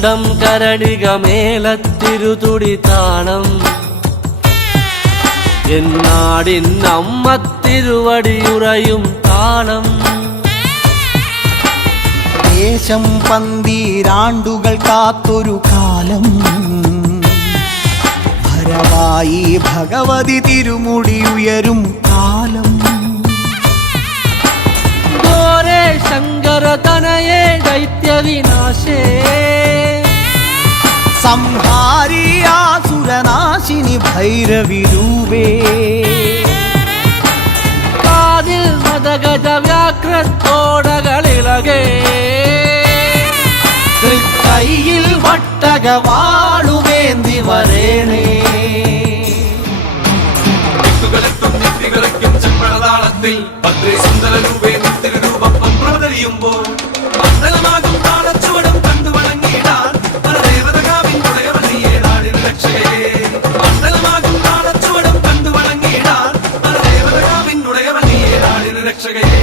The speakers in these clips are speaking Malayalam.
കണ്ടം കരടിക മേലത്തിരുതുടി താളം എന്നാടിൻ അമ്മ തിരുവടിയുറയും താളം ദേശം പന്തീരാണ്ടുകൾ കാത്തൊരു കാലം ഭരവായി ഭഗവതി തിരുമുടി ഉയരും കാലം ഗോരേ ശങ്കര തനയേ ദൈത്യവിനാശേ സംഹാരിയാസുരനാശിനി ഭൈരവി രൂപേ കാതിൽ മദഗജ വ്യാഘ്രത്തോടകളിളകേ തൃക്കൈയിൽ വട്ടകവാളുവേന്തി വരേണേ ചെമ്പഴതാളത്തിൽ ഭദ്രേ സുന്ദര രൂപേ തിരുരൂപം പ്രവതരിയുമ്പോൾ മണ്ഡലമാകും താളച്ചുവടും കണ്ടു വണങ്ങിയിടാൻ പരദേവതകാവിനുടയവനെയേ നാടിന് രക്ഷകയെ മണ്ഡലമാകും താളച്ചുവടും കണ്ടു വണങ്ങിയിടാൻ പരദേവതകാവിനുടയവനെയേ നാടിന് രക്ഷകയെ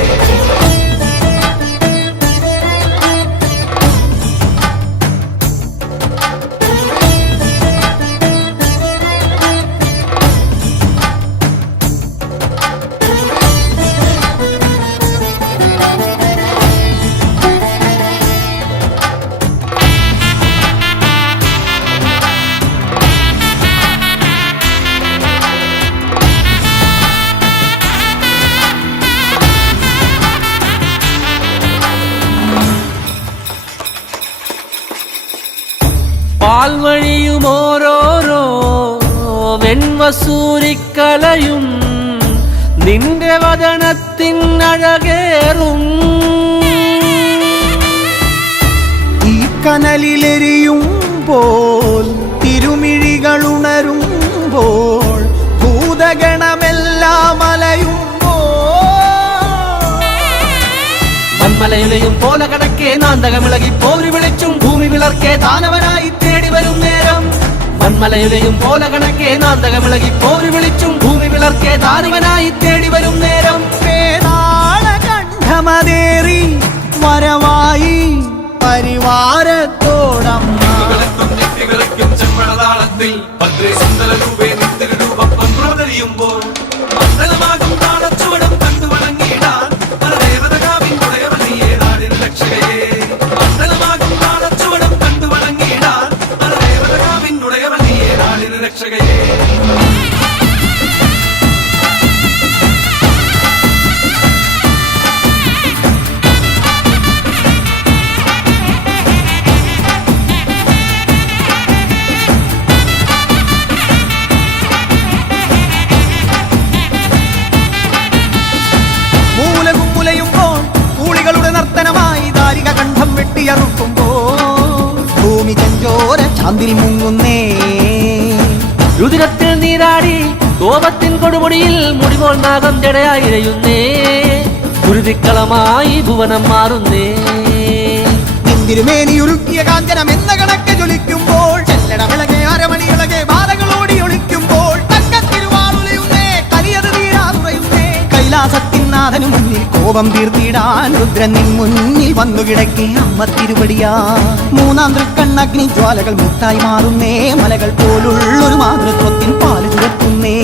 പാൽവഴിയും ഓരോരോ വെൺവസൂരിക്കലയും നിന്റെ വദനത്തിനഴകേറും ഈ കനലിലെരിയുമ്പോൾ തിരുമിഴികളുണരുമ്പോൾ ഭൂതഗണമെല്ലാം മന്മലയുലയും പോല കടക്കേ നാന്തകമിളകി പോരി വിളിച്ചും ഭൂമി വിളർക്കേ ദാനവനായി തേടി വരും നേരം മന്മലയുലയും പോല കടക്കേ നാന്തകമിളകി പോരി വിളിച്ചും ഭൂമി വിളർക്കേ ദാനവനായി തേടി വരും നേരം കണ്ഠമതേറി വരവായി പരിവാരത്തോടമ്മ ചെമ്പഴതാളത്തിൽ ഭദ്രേ സുന്ദര രൂപേ തിരുരൂപം പ്രവതരിയുമ്പോൾ മണ്ഡലമാകും താളച്ചുവടും കണ്ടു വണങ്ങിയിടാൻ പരദേവതകാവിനുടയവനെയേ നാടിന് രക്ഷകയെ മണ്ഡലമാകും താളച്ചുവടും കണ്ടു വണങ്ങിയിടാൻ പരദേവതകാവിനുടയവനെയേ നാടിന് രക്ഷകയെ ഭൂമി ചഞ്ചോര ചാന്തിൽ മുങ്ങുന്നേ രുതിരത്തിൽ നീരാടി കോപത്തിൻ കൊടുമുടിയിൽ മുടിപോൽ നാഗം ജടയായിരയുന്നേ കുരുതിക്കളമായി ഭുവനം മാറുന്നേ തിരുമേനിയുരുക്കിയ കാഞ്ചനം എന്ന കണക്ക് ജ്വലിക്കുമ്പോൾ ചെല്ലടമിളകെ അരമണിയിളകെ ബാധകളോടി ഒളിക്കുമ്പോൾ തക്കത്തിരുവാളുലയുന്നേ കലിയത് തീരാതുറയുന്നേ കൈലാസത്തിനാഥനു മുന്നിൽ കോപം തീർത്തിടാൻ രുദ്രൻ നിൻ മുന്നിൽ വന്നു കിടക്കേ അമ്മ തിരുവടിയാ മൂന്നാം തൃക്കണ്ണഗ്നി ജ്വാലകൾ മുത്തായി മാറുന്നേ മലകൾ പോലുള്ളൊരു മാതൃത്വത്തിൻ പാല് ചുരത്തുന്നേ